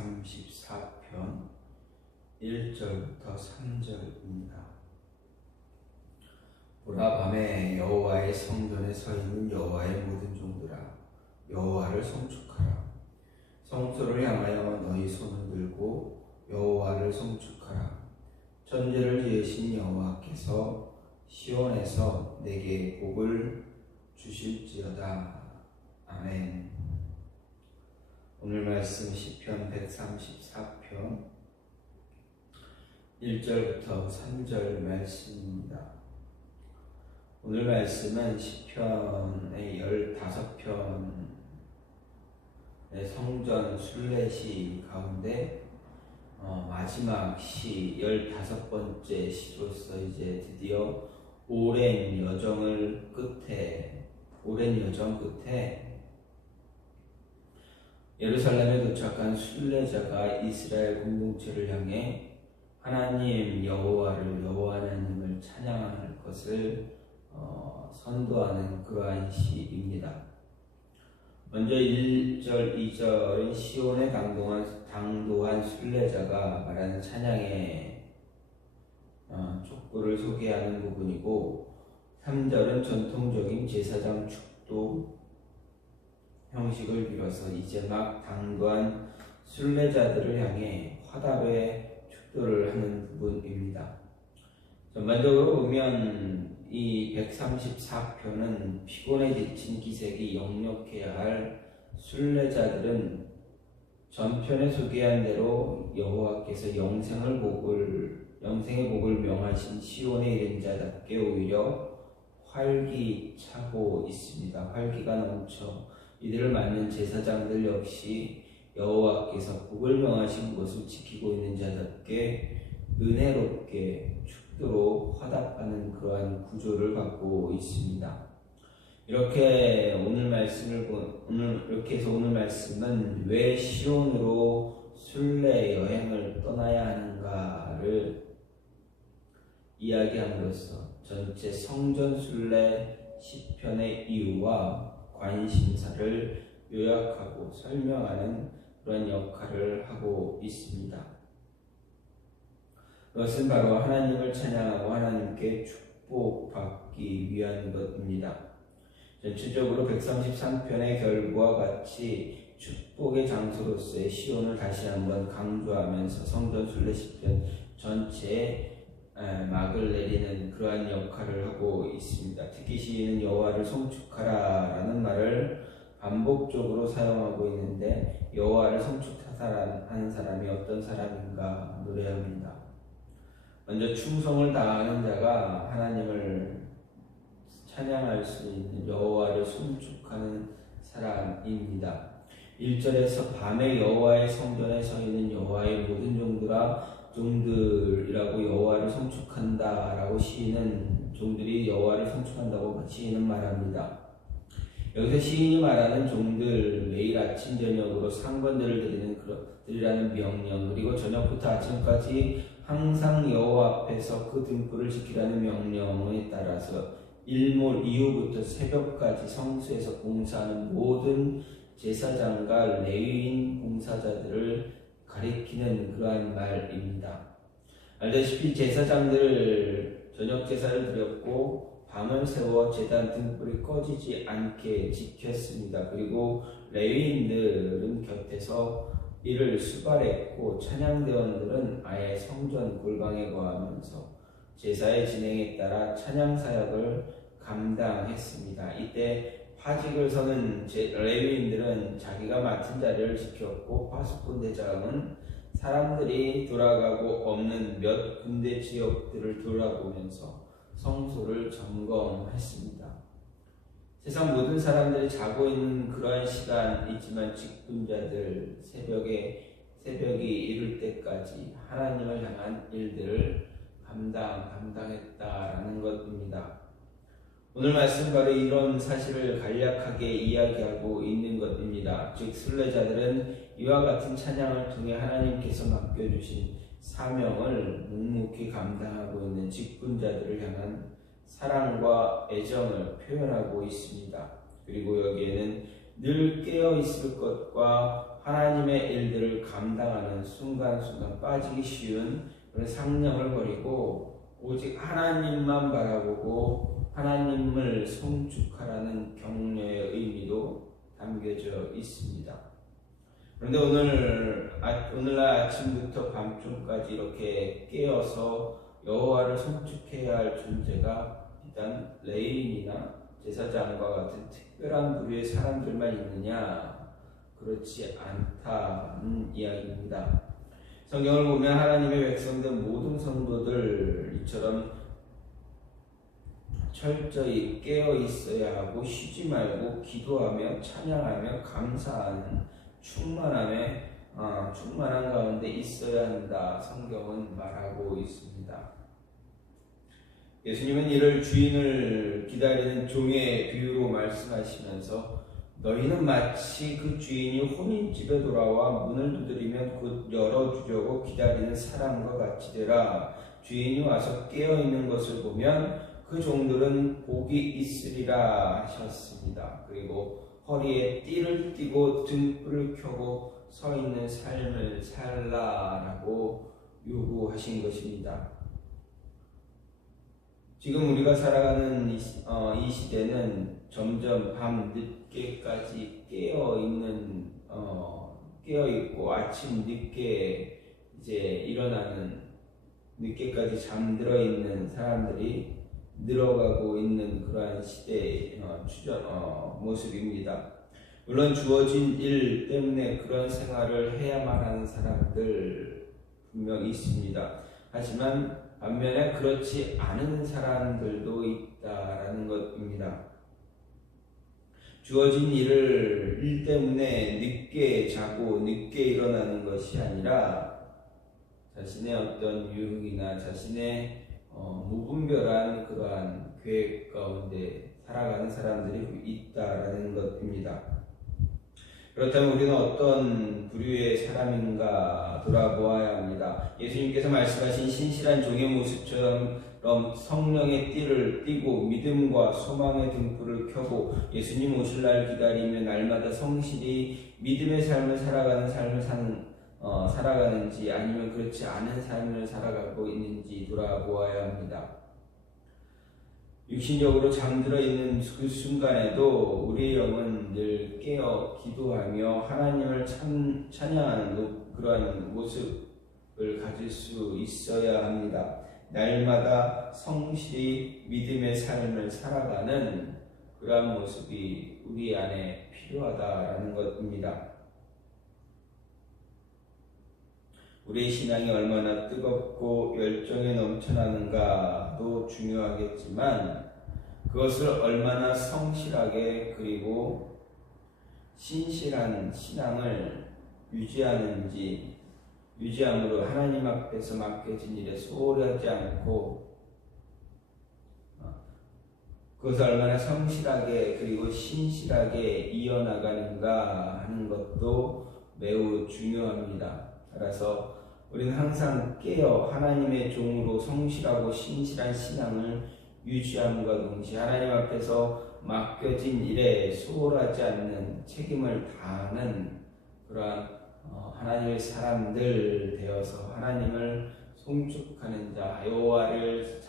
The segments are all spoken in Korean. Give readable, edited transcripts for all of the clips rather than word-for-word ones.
134편 1절부터 3절입니다. 보라, 밤에 여호와의 성전에 서 있는 여호와의 모든 종들아, 여호와를 송축하라. 성소를 향하여 너희 손을 들고 여호와를 송축하라. 천지를 지으신 여호와께서 시온에서 내게 복을 주실지어다. 아멘. 오늘 말씀 시편 134편 1절부터 3절 말씀입니다. 오늘 말씀은 시편의 15편의 성전 순례시 가운데 마지막 시 15번째 시로서 이제 드디어 오랜 여정 끝에 예루살렘에 도착한 순례자가 이스라엘 공동체를 향해 하나님 여호와 하나님을 찬양할 것을 선도하는 그러한 시입니다. 먼저 1절, 2절은 시온에 당도한 순례자가 말하는 찬양의 족보를 소개하는 부분이고, 3절은 전통적인 제사장 축도 형식을 빌어서 이제 막 당도한 순례자들을 향해 화답의 축도를 하는 부분입니다. 전반적으로 보면 이 134편은 피곤에 지친 기색이 역력해야 할 순례자들은 전편에 소개한 대로 여호와께서 영생의 복을 명하신 시온에 이른 자답게 오히려 활기차고 있습니다. 활기가 넘쳐 이들을 맞는 제사장들 역시 여호와께서 복을 명하신 것을 지키고 있는 자답게 은혜롭게 축도로 화답하는 그러한 구조를 갖고 있습니다. 이렇게 해서 오늘 말씀은 왜 시온으로 순례 여행을 떠나야 하는가를 이야기함으로써 전체 성전 순례 시편의 이유와 관심사를 요약하고 설명하는 그런 역할을 하고 있습니다. 그것은 바로 하나님을 찬양하고 하나님께 축복받기 위한 것입니다. 전체적으로 133편의 결부와 같이 축복의 장소로서의 시온을 다시 한번 강조하면서 성전 순례 시편 전체에 막을 내리는 그러한 역할을 하고 있습니다. 특히 시인은 여호와를 송축하라 라는 말을 반복적으로 사용하고 있는데, 여호와를 송축하는 사람이 어떤 사람인가 노래합니다. 먼저 충성을 다하는 자가 하나님을 찬양할 수 있는 여호와를 송축하는 사람입니다. 1절에서 밤에 여호와의 성전에 서 있는 여호와의 모든 종들이라고 여호와를 송축한다 라고 시인은 종들이 여호와를 송축한다고 시인은 말합니다. 여기서 시인이 말하는 종들, 매일 아침 저녁으로 상건들을 드리라는 명령, 그리고 저녁부터 아침까지 항상 여호와 앞에서 그 등불을 지키라는 명령에 따라서 일몰 이후부터 새벽까지 성수에서 봉사하는 모든 제사장과 레위인 봉사자들을 가리키는 그러한 말입니다. 알다시피 제사장들 저녁 제사를 드렸고 밤을 새워 제단 등불이 꺼지지 않게 지켰습니다. 그리고 레위인들은 곁에서 이를 수발했고, 찬양대원들은 아예 성전 골방에 거하면서 제사의 진행에 따라 찬양 사역을 감당했습니다. 이때 파직을 서는 레위인들은 자기가 맡은 자리를 지켰고, 파수꾼 대장은 사람들이 돌아가고 없는 몇 군데 지역들을 돌아보면서 성소를 점검했습니다. 세상 모든 사람들이 자고 있는 그러한 시간이지만 직분자들 새벽이 이를 때까지 하나님을 향한 일들을 감당했다라는 것입니다. 오늘 말씀 바로 이런 사실을 간략하게 이야기하고 있는 것입니다. 즉 순례자들은 이와 같은 찬양을 통해 하나님께서 맡겨주신 사명을 묵묵히 감당하고 있는 직분자들을 향한 사랑과 애정을 표현하고 있습니다. 그리고 여기에는 늘 깨어 있을 것과 하나님의 일들을 감당하는 하는 순간순간 빠지기 쉬운 그런 상념을 버리고 오직 하나님만 바라보고 하나님을 송축하라는 격려의 의미도 담겨져 있습니다. 그런데 오늘날 아침부터 밤중까지 이렇게 깨어서 여호와를 송축해야 할 존재가 비단 레위인이나 제사장과 같은 특별한 부류의 사람들만 있느냐? 그렇지 않다는 이야기입니다. 성경을 보면 하나님의 백성된 모든 성도들 이처럼 철저히 깨어 있어야 하고 쉬지 말고 기도하며 찬양하며 감사하는 충만한 가운데 있어야 한다. 성경은 말하고 있습니다. 예수님은 이를 주인을 기다리는 종의 비유로 말씀하시면서 너희는 마치 그 주인이 혼인집에 돌아와 문을 두드리면 곧 열어주려고 기다리는 사람과 같이 되라. 주인이 와서 깨어있는 것을 보면 그 종들은 복이 있으리라 하셨습니다. 그리고 허리에 띠를 띠고 등불을 켜고 서 있는 삶을 살라라고 요구하신 것입니다. 지금 우리가 살아가는 이 시대는 점점 밤 늦게까지 깨어 있고 아침 늦게 이제 일어나는 늦게까지 잠들어 있는 사람들이 늘어가고 있는 그러한 시대의 모습입니다. 물론 주어진 일 때문에 그런 생활을 해야만 하는 사람들 분명 있습니다. 하지만 반면에 그렇지 않은 사람들도 있다라는 것입니다. 주어진 일 때문에 늦게 자고 늦게 일어나는 것이 아니라 자신의 어떤 유흥이나 자신의 무분별한 그러한 계획 가운데 살아가는 사람들이 있다라는 것입니다. 그렇다면 우리는 어떤 부류의 사람인가 돌아보아야 합니다. 예수님께서 말씀하신 신실한 종의 모습처럼 성령의 띠를 띠고 믿음과 소망의 등불을 켜고 예수님 오실 날 기다리며 날마다 성실히 믿음의 삶을 살아가는지 아니면 그렇지 않은 삶을 살아가고 있는지 돌아보아야 합니다. 육신적으로 잠들어 있는 그 순간에도 우리의 영은 늘 깨어 기도하며 하나님을 찬양하는 그러한 모습을 가질 수 있어야 합니다. 날마다 성실히 믿음의 삶을 살아가는 그러한 모습이 우리 안에 필요하다라는 것입니다. 우리의 신앙이 얼마나 뜨겁고 열정에 넘쳐나는가도 중요하겠지만 그것을 얼마나 성실하게 그리고 신실한 신앙을 유지함으로 하나님 앞에서 맡겨진 일에 소홀하지 않고 그것을 얼마나 성실하게 그리고 신실하게 이어나가는가 하는 것도 매우 중요합니다. 따라서 우리는 항상 깨어 하나님의 종으로 성실하고 신실한 신앙을 유지함과 동시에 하나님 앞에서 맡겨진 일에 소홀하지 않는 책임을 다하는 그러한 하나님의 사람들 되어서 하나님을 송축하는 자, 여호와를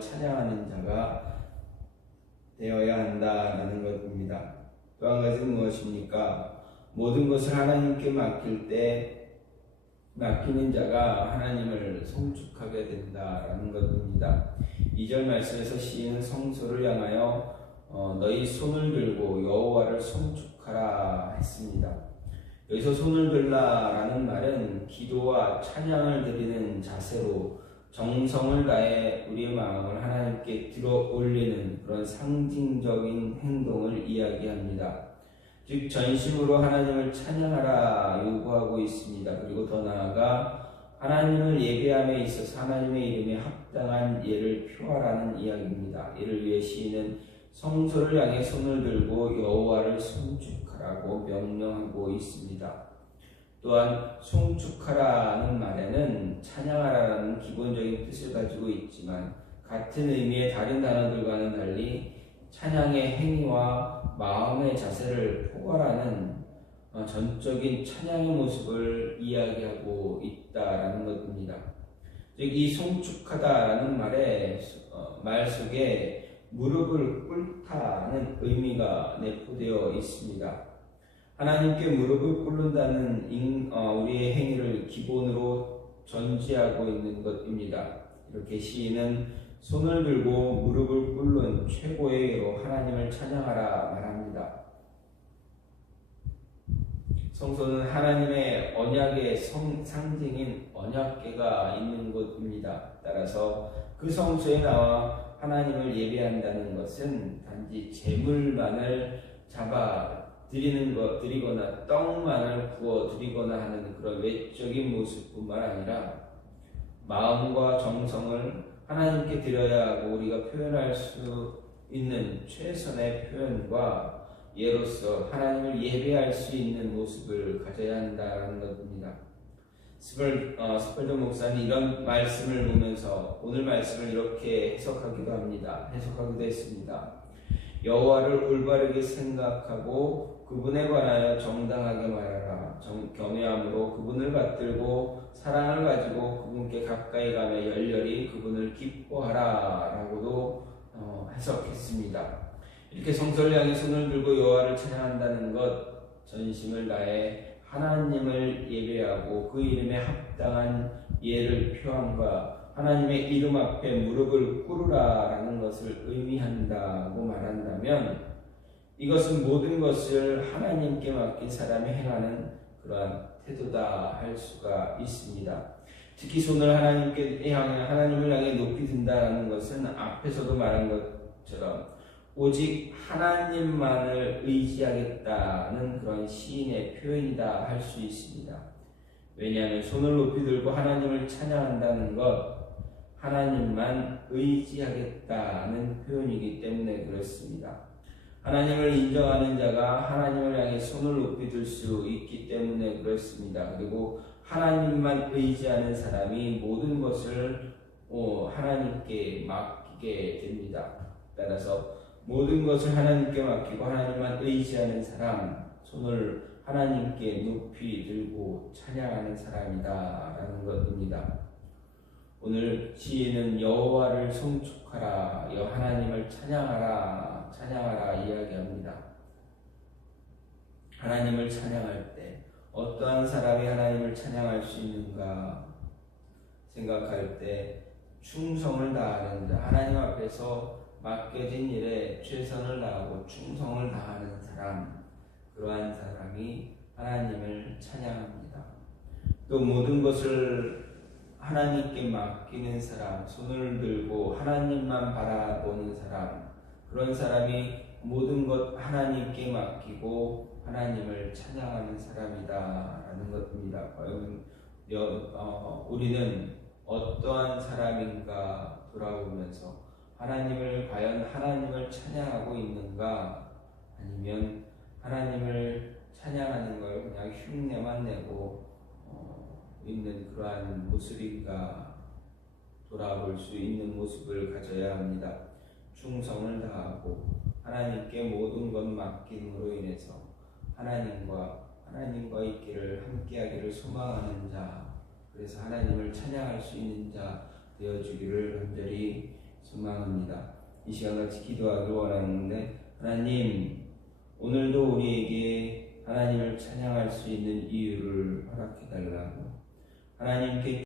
찬양하는 자가 되어야 한다는 것입니다. 또 한 가지는 무엇입니까? 모든 것을 하나님께 맡기는 자가 하나님을 송축하게 된다라는 것입니다. 2절 말씀에서 시인은 성소를 향하여 너희 손을 들고 여호와를 송축하라 했습니다. 여기서 손을 들라라는 말은 기도와 찬양을 드리는 자세로 정성을 다해 우리의 마음을 하나님께 들어 올리는 그런 상징적인 행동을 이야기합니다. 즉 전심으로 하나님을 찬양하라 요구하고 있습니다. 그리고 더 나아가 하나님을 예배함에 있어서 하나님의 이름에 합당한 예를 표하라는 이야기입니다. 이를 위해 시인은 성소를 향해 손을 들고 여호와를 송축하라고 명령하고 있습니다. 또한 송축하라는 말에는 찬양하라는 기본적인 뜻을 가지고 있지만 같은 의미의 다른 단어들과는 달리 찬양의 행위와 마음의 자세를 포괄하는 전적인 찬양의 모습을 이야기하고 있다라는 것입니다. 즉, 이 송축하다라는 말 속에 무릎을 꿇다는 의미가 내포되어 있습니다. 하나님께 무릎을 꿇는다는 우리의 행위를 기본으로 전제하고 있는 것입니다. 이렇게 시인은 손을 들고 무릎을 꿇는 최고의 예로 하나님을 찬양하라 말합니다. 성소는 하나님의 언약의 상징인 언약궤가 있는 곳입니다. 따라서 그 성소에 나와 하나님을 예배한다는 것은 단지 제물만을 드리거나 떡만을 구워 드리거나 하는 그런 외적인 모습뿐만 아니라 마음과 정성을 하나님께 드려야 하고 우리가 표현할 수 있는 최선의 표현과 예로서 하나님을 예배할 수 있는 모습을 가져야 한다는 것입니다. 스펄전 목사는 이런 말씀을 보면서 오늘 말씀을 이렇게 해석하기도 했습니다. 여호와를 올바르게 생각하고 그분에 관하여 정당하게 말하라. 겸허함으로 그분을 받들고 사랑을 가지고 그분께 가까이 가며 열렬히 그분을 기뻐하라 라고도 해석했습니다. 이렇게 성소를 향해 손을 들고 여호와를 찬양한다는 것, 전심을 다해 하나님을 예배하고 그 이름에 합당한 예를 표함과 하나님의 이름 앞에 무릎을 꿇으라라는 것을 의미한다고 말한다면 이것은 모든 것을 하나님께 맡긴 사람이 행하는 그러한 태도다 할 수가 있습니다. 특히 손을 하나님을 향해 높이 든다는 것은 앞에서도 말한 것처럼 오직 하나님만을 의지하겠다는 그런 시인의 표현이다 할 수 있습니다. 왜냐하면 손을 높이 들고 하나님을 찬양한다는 것, 하나님만 의지하겠다는 표현이기 때문에 그렇습니다. 하나님을 인정하는 자가 하나님을 향해 손을 높이 들 수 있기 때문에 그렇습니다. 그리고 하나님만 의지하는 사람이 모든 것을 하나님께 맡기게 됩니다. 따라서 모든 것을 하나님께 맡기고 하나님만 의지하는 사람, 손을 하나님께 높이 들고 찬양하는 사람이다 라는 것입니다. 오늘 시인은 여호와를 송축하라, 하나님을 찬양하라 이야기합니다. 하나님을 찬양할 때 어떠한 사람이 하나님을 찬양할 수 있는가 생각할 때 충성을 다하는 자, 하나님 앞에서 맡겨진 일에 최선을 다하고 충성을 다하는 사람, 그러한 사람이 하나님을 찬양합니다. 또 모든 것을 하나님께 맡기는 사람, 손을 들고 하나님만 바라보는 사람, 그런 사람이 모든 것 하나님께 맡기고 하나님을 찬양하는 사람이다 라는 것입니다. 과연 우리는 어떠한 사람인가 돌아보면서 과연 하나님을 찬양하고 있는가, 아니면 하나님을 찬양하는 걸 그냥 흉내만 내고 있는 그러한 모습인가 돌아볼 수 있는 모습을 가져야 합니다. 충성을 다하고 하나님께 모든 것 맡김으로 인해서 하나님과의 길을 함께하기를 소망하는 자, 그래서 하나님을 찬양할 수 있는 자 되어주기를 간절히 소망합니다. 이 시간같이 기도하길 원하는데, 하나님, 오늘도 우리에게 하나님을 찬양할 수 있는 이유를 허락해달라고, 하나님께